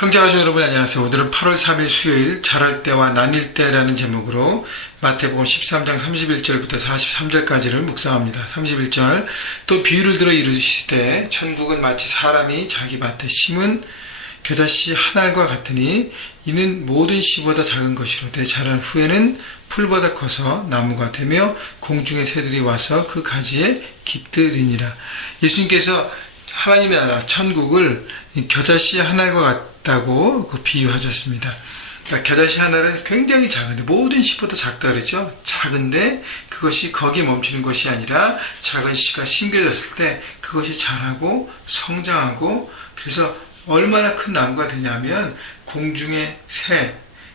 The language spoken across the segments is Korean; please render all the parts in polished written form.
형제가족 여러분 안녕하세요. 오늘은 8월 3일 수요일 자랄 때와 나뉠 때라는 제목으로 마태복음 13장 31절부터 43절까지를 묵상합니다. 31절 또 비유를 들어 이르시되 천국은 마치 사람이 자기 밭에 심은 겨자씨 한 알과 같으니 이는 모든 씨보다 작은 것이로되 자란 후에는 풀보다 커서 나무가 되며 공중의 새들이 와서 그 가지에 깃들이니라. 예수님께서 하나님의 나라 천국을 겨자씨 한 알과 같다고 비유하셨습니다. 그러니까 겨자씨 한 알은 굉장히 작은데 모든 씨보다 작다 그러죠. 작은데 그것이 거기에 멈추는 것이 아니라 작은 씨가 심겨졌을 때 그것이 자라고 성장하고 그래서 얼마나 큰 나무가 되냐면 공중에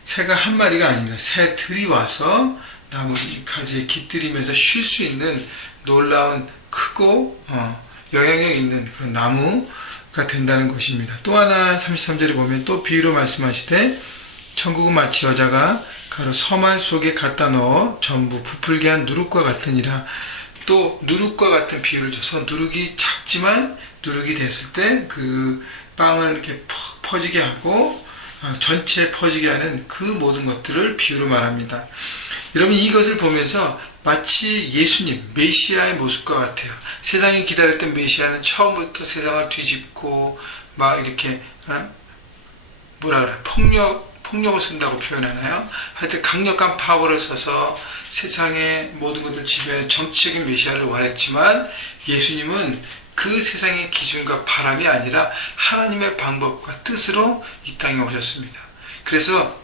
새가 한 마리가 아닙니다. 새들이 와서 나무 가지에 깃들이면서 쉴 수 있는 놀라운 크고 영향력 있는 그런 나무가 된다는 것입니다. 또 하나 33절에 보면 또 비유로 말씀하시되 천국은 마치 여자가 가로 서말 속에 갖다 넣어 전부 부풀게 한 누룩과 같으니라. 또 누룩과 같은 비유를 줘서 누룩이 작지만 누룩이 됐을 때 그 빵을 이렇게 퍽 퍼지게 하고 전체에 퍼지게 하는 그 모든 것들을 비유로 말합니다. 여러분 이것을 보면서 마치 예수님, 메시아의 모습과 같아요. 세상이 기다렸던 메시아는 처음부터 세상을 뒤집고 막 이렇게 폭력을 쓴다고 표현하나요? 하여튼 강력한 파워를 써서 세상의 모든 것을 지배하는 정치적인 메시아를 원했지만 예수님은 그 세상의 기준과 바람이 아니라 하나님의 방법과 뜻으로 이 땅에 오셨습니다. 그래서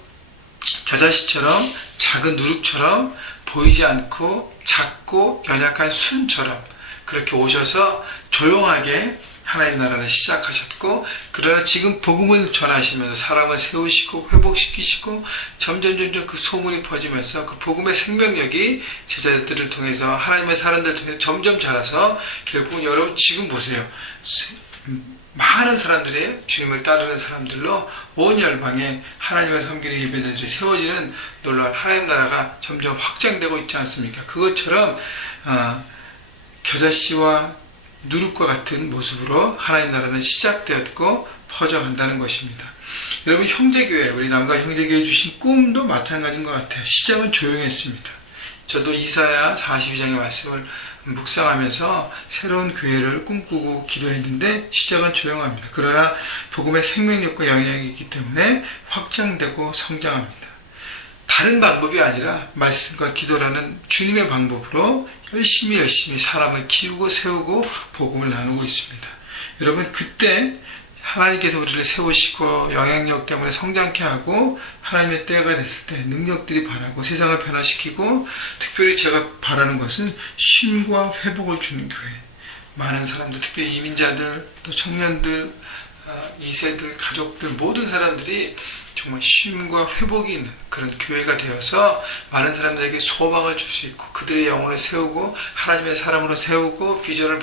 겨자씨처럼 작은 누룩처럼 보이지 않고 작고 연약한 순처럼 그렇게 오셔서 조용하게 하나님 나라를 시작하셨고 그러나 지금 복음을 전하시면서 사람을 세우시고 회복시키시고 점점 그 소문이 퍼지면서 그 복음의 생명력이 제자들을 통해서 하나님의 사람들을 통해서 점점 자라서 결국은 여러분 지금 보세요. 많은 사람들이 주님을 따르는 사람들로 온 열방에 하나님의 섬기는 예배자들이 세워지는 놀라운 하나님 나라가 점점 확장되고 있지 않습니까? 그것처럼 겨자씨와 누룩과 같은 모습으로 하나님 나라는 시작되었고 퍼져간다는 것입니다. 여러분 형제교회, 우리 남과 형제교회 주신 꿈도 마찬가지인 것 같아요. 시작은 조용했습니다. 저도 이사야 42장의 말씀을 묵상하면서 새로운 교회를 꿈꾸고 기도했는데 시작은 조용합니다. 그러나 복음의 생명력과 영향력이 있기 때문에 확장되고 성장합니다. 다른 방법이 아니라 말씀과 기도라는 주님의 방법으로 열심히 사람을 키우고 세우고 복음을 나누고 있습니다. 여러분 그때 하나님께서 우리를 세우시고 영향력 때문에 성장케 하고 하나님의 때가 됐을 때 능력들이 바라고 세상을 변화시키고 특별히 제가 바라는 것은 쉼과 회복을 주는 교회. 많은 사람들 특별히 이민자들 또 청년들 2세들 가족들 모든 사람들이 정말 쉼과 회복이 있는 그런 교회가 되어서 많은 사람들에게 소망을 줄 수 있고 그들의 영혼을 세우고 하나님의 사람으로 세우고 비전을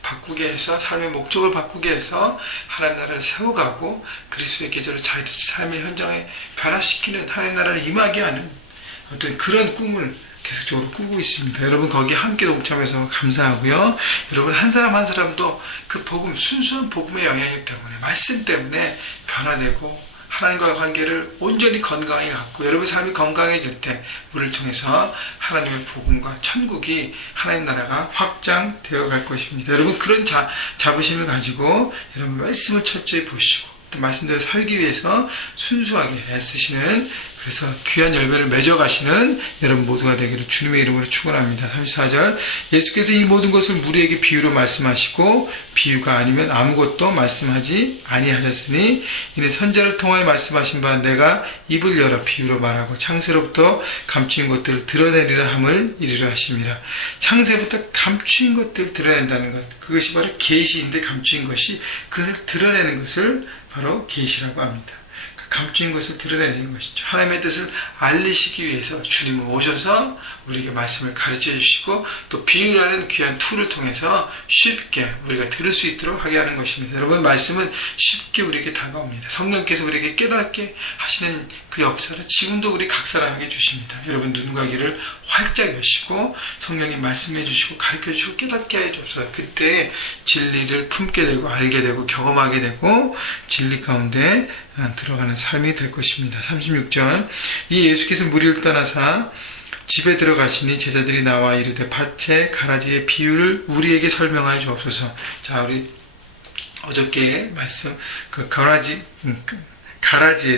바꾸게 해서 삶의 목적을 바꾸게 해서 하나님 나라를 세워가고 그리스도의 계절을 자기들 삶의 현장에 변화시키는 하나님 나라를 임하게 하는 어떤 그런 꿈을 계속적으로 꾸고 있습니다. 여러분 거기에 함께 동참해서 감사하고요. 여러분 한 사람 한 사람도 그 복음 순수한 복음의 영향력 때문에 말씀 때문에 변화되고 하나님과의 관계를 온전히 건강하게 갖고 여러분 삶이 건강해질 때 우리를 통해서 하나님의 복음과 천국이 하나님 나라가 확장되어 갈 것입니다. 여러분 그런 자부심을 가지고 여러분 말씀을 철저히 보시고 또 말씀대로 살기 위해서 순수하게 애쓰시는 그래서 귀한 열매를 맺어가시는 여러분 모두가 되기를 주님의 이름으로 축원합니다. 34절 예수께서 이 모든 것을 무리에게 비유로 말씀하시고 비유가 아니면 아무것도 말씀하지 아니하셨으니 이는 선지자를 통하여 말씀하신 바 내가 입을 열어 비유로 말하고 창세로부터 감추인 것들을 드러내리라 함을 이르려 하심이라. 창세부터 감추인 것들을 드러낸다는 것 그것이 바로 계시인데 감추인 것이 그것을 드러내는 것을 바로 계시라고 합니다. 감추인 것을 드러내는 것이죠. 하나님의 뜻을 알리시기 위해서 주님은 오셔서 우리에게 말씀을 가르쳐 주시고 또 비유라는 귀한 툴을 통해서 쉽게 우리가 들을 수 있도록 하게 하는 것입니다. 여러분 말씀은 쉽게 우리에게 다가옵니다. 성령께서 우리에게 깨닫게 하시는 그 역사를 지금도 우리 각 사람에게 주십니다. 여러분 눈과 귀를 활짝 여시고 성령이 말씀해 주시고 가르쳐 주시고 깨닫게 해 주옵소서. 그때 진리를 품게 되고 알게 되고 경험하게 되고 진리 가운데 들어가는 삶이 될 것입니다. 36절 이 예수께서 무리를 떠나사 집에 들어가시니 제자들이 나와 이르되 밭의 가라지의 비유를 우리에게 설명하여 주옵소서. 자, 우리 어저께 말씀 그 가라지에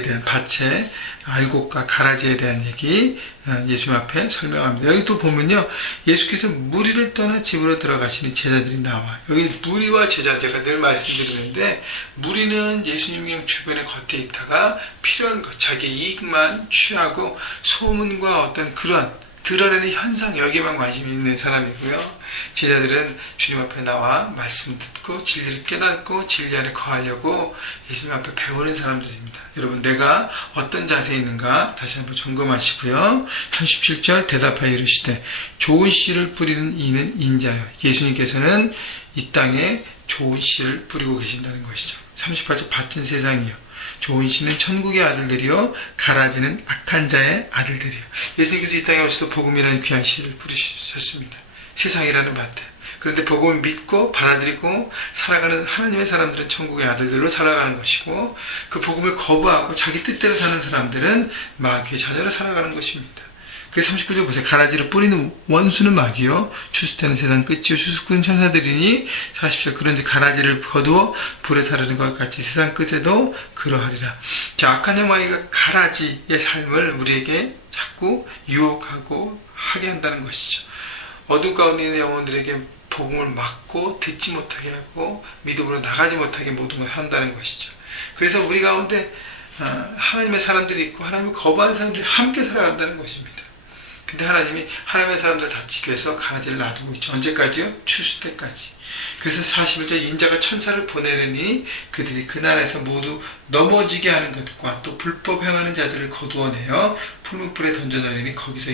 대한 밭의 알곡과 가라지에 대한 얘기 예수님 앞에 설명합니다. 여기 또 보면요, 예수께서 무리를 떠나 집으로 들어가시니 제자들이 나와. 여기 무리와 제자, 제가 늘 말씀드리는데 무리는 예수님 주변에 겉에 있다가 필요한 것, 자기 이익만 취하고 소문과 어떤 그런 드러내는 현상, 여기에만 관심이 있는 사람이고요. 제자들은 주님 앞에 나와 말씀 듣고 진리를 깨닫고 진리 안에 거하려고 예수님 앞에 배우는 사람들입니다. 여러분, 내가 어떤 자세에 있는가 다시 한번 점검하시고요. 37절 대답하여 이르시되 좋은 씨를 뿌리는 이는 인자요. 예수님께서는 이 땅에 좋은 씨를 뿌리고 계신다는 것이죠. 38절 밭은 세상이요. 좋은 씨는 천국의 아들들이요 가라지는 악한 자의 아들들이요. 예수님께서 이 땅에 오셔서 복음이라는 귀한 씨를 뿌리셨습니다. 세상이라는 밭에. 그런데 복음을 믿고 받아들이고 살아가는 하나님의 사람들은 천국의 아들들로 살아가는 것이고, 그 복음을 거부하고 자기 뜻대로 사는 사람들은 마귀의 자녀로 살아가는 것입니다. 그래서 39절 보세요. 가라지를 뿌리는 원수는 마귀요 추수때는 세상 끝이요 추수꾼은 천사들이니 40절 그런지 가라지를 거두어 불에 사르는 것 같이 세상 끝에도 그러하리라. 자, 악한 영마귀가 가라지의 삶을 우리에게 자꾸 유혹하고 하게 한다는 것이죠. 어둠 가운데 있는 영혼들에게 복음을 막고 듣지 못하게 하고 믿음으로 나가지 못하게 모든 걸 한다는 것이죠. 그래서 우리 가운데 하나님의 사람들이 있고 하나님을 거부하는 사람들이 함께 살아간다는 것입니다. 근데 하나님이 하나님의 사람들 다치기 위해서 가라지를 놔두고 있죠. 언제까지요? 추수 때까지. 그래서 41절 인자가 천사를 보내느니 그들이 그 나라에서 모두 넘어지게 하는 것과 또 불법 행하는 자들을 거두어내어 푸른 불에 던져넣으니 거기서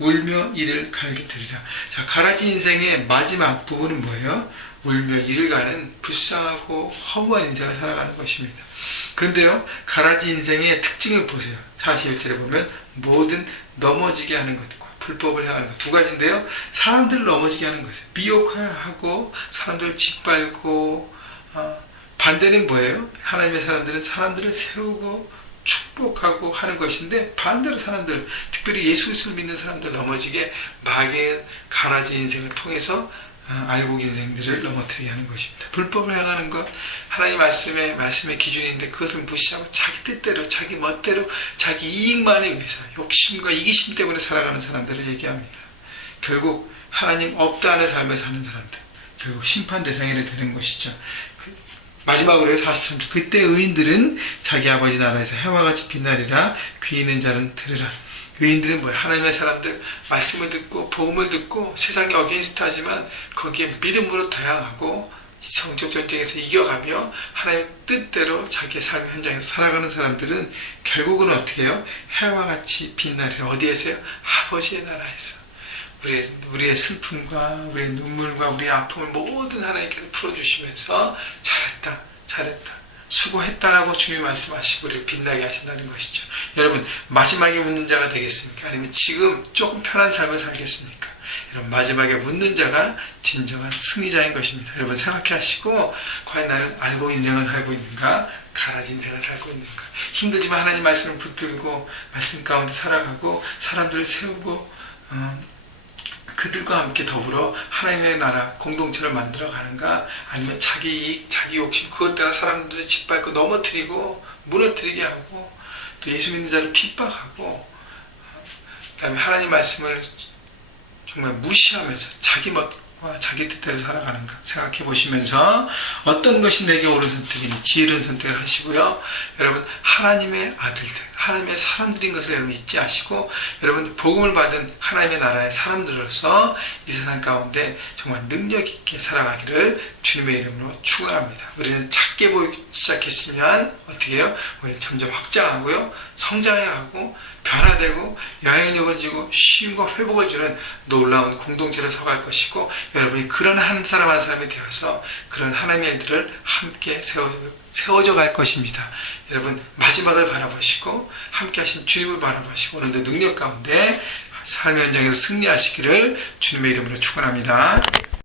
울며 이를 갈게 되리라. 자, 가라지 인생의 마지막 부분은 뭐예요? 울며 이를 가는 불쌍하고 허무한 인생을 살아가는 것입니다. 그런데요, 가라지 인생의 특징을 보세요. 41절에 보면 모든 넘어지게 하는 것과 불법을 행하는 것 두 가지인데요. 사람들을 넘어지게 하는 것이에요. 미혹하고 사람들을 짓밟고, 반대는 뭐예요? 하나님의 사람들은 사람들을 세우고 축복하고 하는 것인데, 반대로 사람들, 특별히 예수 그리스도를 믿는 사람들 넘어지게 마귀의 가라지 인생을 통해서 알곡 인생들을 넘어뜨리게 하는 것입니다. 불법을 행하는 것, 하나님 말씀의 기준인데 그것을 무시하고 자기 뜻대로, 자기 멋대로, 자기 이익만을 위해서 욕심과 이기심 때문에 살아가는 사람들을 얘기합니다. 결국 하나님 없다는 삶을 사는 사람들, 결국 심판 대상이 되는 것이죠. 마지막으로 43절 그때 의인들은 자기 아버지 나라에서 해와 같이 빛나리라. 귀 있는 자는 들으라. 의인들은 뭐예요? 하나님의 사람들, 말씀을 듣고 복음을 듣고 세상이 어게인스트하지만 거기에 믿음으로 다양하고 성적 전쟁에서 이겨가며 하나님의 뜻대로 자기의 삶의 현장에서 살아가는 사람들은 결국은 어떻게 해요? 해와 같이 빛나리라. 어디에서요? 아버지의 나라에서. 우리의 슬픔과 우리의 눈물과 우리의 아픔을 모든 하나님께서 풀어주시면서 잘했다 수고했다라고 주님 말씀하시고 우리를 빛나게 하신다는 것이죠. 여러분, 마지막에 묻는 자가 되겠습니까? 아니면 지금 조금 편한 삶을 살겠습니까? 여러분, 마지막에 묻는 자가 진정한 승리자인 것입니다. 여러분, 생각해 하시고, 과연 나는 알고 인생을 살고 있는가? 가라지 인생을 살고 있는가? 힘들지만 하나님 말씀을 붙들고 말씀 가운데 살아가고 사람들을 세우고 그들과 함께 더불어 하나님의 나라 공동체를 만들어 가는가? 아니면 자기 이익, 자기 욕심 그것 때문에 사람들을 짓밟고 넘어뜨리고 무너뜨리게 하고 또 예수 믿는 자를 핍박하고 그 다음에 하나님 말씀을 정말 무시하면서 자기 멋과 자기 뜻대로 살아가는가 생각해 보시면서 어떤 것이 내게 옳은 선택이니 지혜로운 선택을 하시고요. 여러분, 하나님의 아들들, 하나님의 사람들인 것을 여러분 잊지 마시고, 여러분 복음을 받은 하나님의 나라의 사람들로서 이 세상 가운데 정말 능력 있게 살아가기를 주님의 이름으로 축원합니다. 우리는 작게 보이기 시작했으면 어떻게 해요? 우리는 점점 확장하고요, 성장해가고 변화되고 영향력을 주고 쉼과 회복을 주는 놀라운 공동체를 서갈 것이고, 여러분이 그런 한 사람 한 사람이 되어서 그런 하나님의 일들을 함께 세워져 갈 것입니다. 여러분, 마지막을 바라보시고 함께 하신 주님을 바라보시고 오늘도 능력 가운데 삶의 현장에서 승리하시기를 주님의 이름으로 축원합니다.